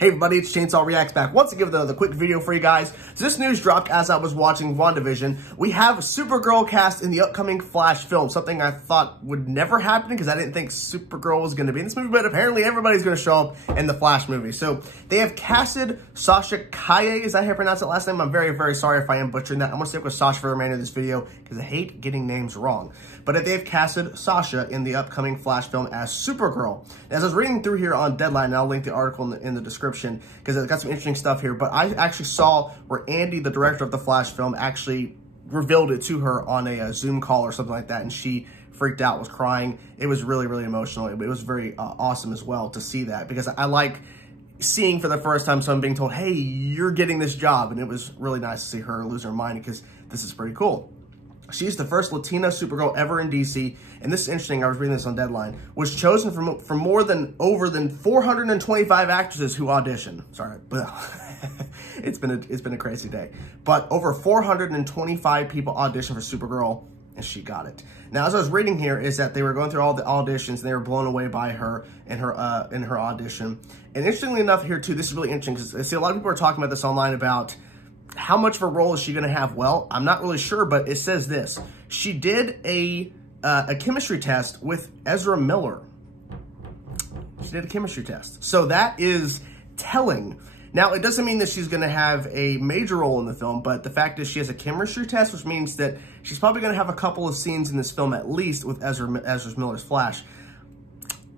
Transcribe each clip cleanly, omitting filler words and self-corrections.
Hey everybody, it's Chainsaw Reacts back once again with the quick video for you guys. So this news dropped as I was watching WandaVision. We have Supergirl cast in the upcoming Flash film, something I thought would never happen because I didn't think Supergirl was going to be in this movie, but apparently everybody's going to show up in the Flash movie. So they have casted Sasha Calle. Is that how you pronounce it last name? I'm very, very sorry if I am butchering that. I'm going to stick with Sasha for the remainder of this video because I hate getting names wrong. But they've casted Sasha in the upcoming Flash film as Supergirl. As I was reading through here on Deadline, and I'll link the article in the description because it's got some interesting stuff here, but I actually saw where Andy, the director of the Flash film, actually revealed it to her on a Zoom call or something like that, and she freaked out, was crying. It was really, really emotional. It was very awesome as well to see that because I like seeing for the first time someone being told, hey, you're getting this job, and it was really nice to see her lose her mind because this is pretty cool. She's the first Latina Supergirl ever in DC, and this is interesting, I was reading this on Deadline, was chosen from over than 425 actresses who auditioned. Sorry, it's been a crazy day. But over 425 people auditioned for Supergirl, and she got it. Now, as I was reading here, is that they were going through all the auditions, and they were blown away by her in her audition. And interestingly enough here, too, this is really interesting, because I see a lot of people are talking about this online about how much of a role is she going to have? Well, I'm not really sure, but it says this. She did a chemistry test with Ezra Miller. She did a chemistry test. So that is telling. Now, it doesn't mean that she's going to have a major role in the film, but the fact is she has a chemistry test, which means that she's probably going to have a couple of scenes in this film at least with Ezra Miller's Flash.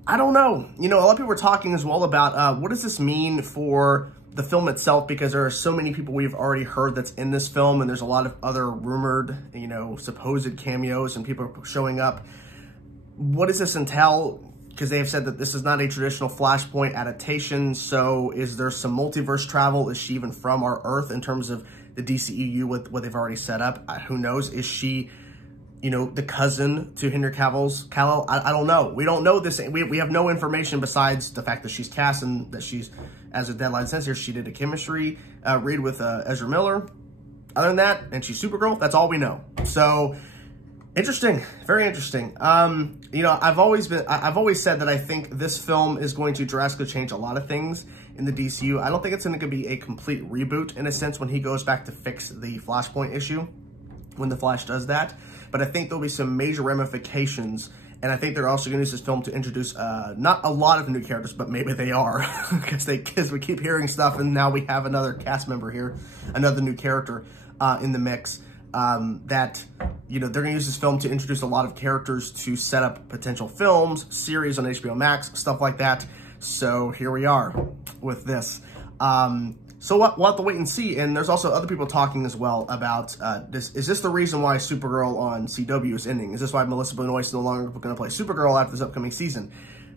I don't know. You know, a lot of people were talking as well about what does this mean for the film itself, because there are so many people we've already heard that's in this film, and there's a lot of other rumored, you know, supposed cameos and people showing up. What does this entail? Because they have said that this is not a traditional Flashpoint adaptation, so is there some multiverse travel? Is she even from our Earth in terms of the DCEU with what they've already set up? Who knows? Is she, you know, the cousin to Henry Cavill's Kal-El? I don't know. We don't know this. We have no information besides the fact that she's cast and that she's, as a Deadline says here, she did a chemistry read with Ezra Miller. Other than that, and she's Supergirl, that's all we know. So, interesting. Very interesting. You know, I've always said that I think this film is going to drastically change a lot of things in the DCU. I don't think it's going to be a complete reboot in a sense when he goes back to fix the Flashpoint issue, when the Flash does that. But I think there'll be some major ramifications, and I think they're also going to use this film to introduce not a lot of new characters, but maybe they are, because we keep hearing stuff, and now we have another cast member here, another new character in the mix, that, you know, they're going to use this film to introduce a lot of characters to set up potential films, series on HBO Max, stuff like that. So here we are with this. So we'll have to wait and see. And there's also other people talking as well about this. Is this the reason why Supergirl on CW is ending? Is this why Melissa Benoist is no longer going to play Supergirl after this upcoming season?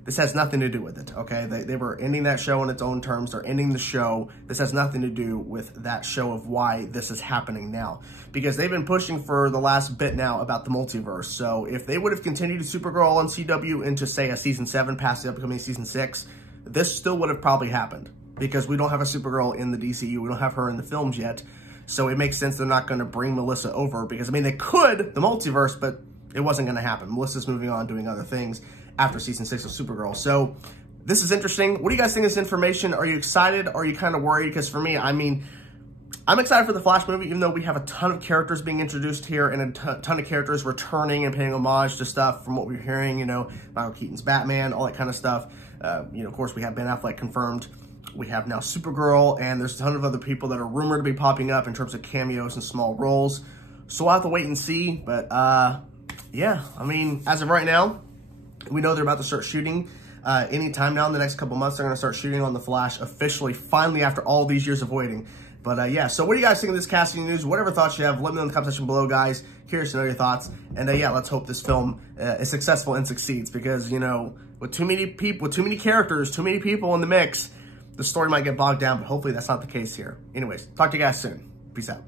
This has nothing to do with it, okay? They were ending that show on its own terms. They're ending the show. This has nothing to do with that show of why this is happening now. Because they've been pushing for the last bit now about the multiverse. So if they would have continued Supergirl on CW into, say, a Season 7 past the upcoming Season 6, this still would have probably happened. Because we don't have a Supergirl in the DCU. We don't have her in the films yet. So it makes sense they're not going to bring Melissa over. Because, I mean, they could, the multiverse, but it wasn't going to happen. Melissa's moving on, doing other things after Season 6 of Supergirl. So this is interesting. What do you guys think of this information? Are you excited? Are you kind of worried? Because for me, I mean, I'm excited for the Flash movie, even though we have a ton of characters being introduced here and a ton of characters returning and paying homage to stuff from what we're hearing, you know, Michael Keaton's Batman, all that kind of stuff. You know, of course, we have Ben Affleck confirmed. We have now Supergirl, and there's a ton of other people that are rumored to be popping up in terms of cameos and small roles. So we'll have to wait and see. But, yeah, I mean, as of right now, we know they're about to start shooting. Anytime now in the next couple months, they're going to start shooting on The Flash officially, finally, after all these years of waiting. But, yeah, so what do you guys think of this casting news? Whatever thoughts you have, let me know in the comment section below, guys. Curious to know your thoughts. And, yeah, let's hope this film is successful and succeeds. Because, you know, with too many people, with too many characters, too many people in the mix, the story might get bogged down, but hopefully that's not the case here. Anyways, talk to you guys soon. Peace out.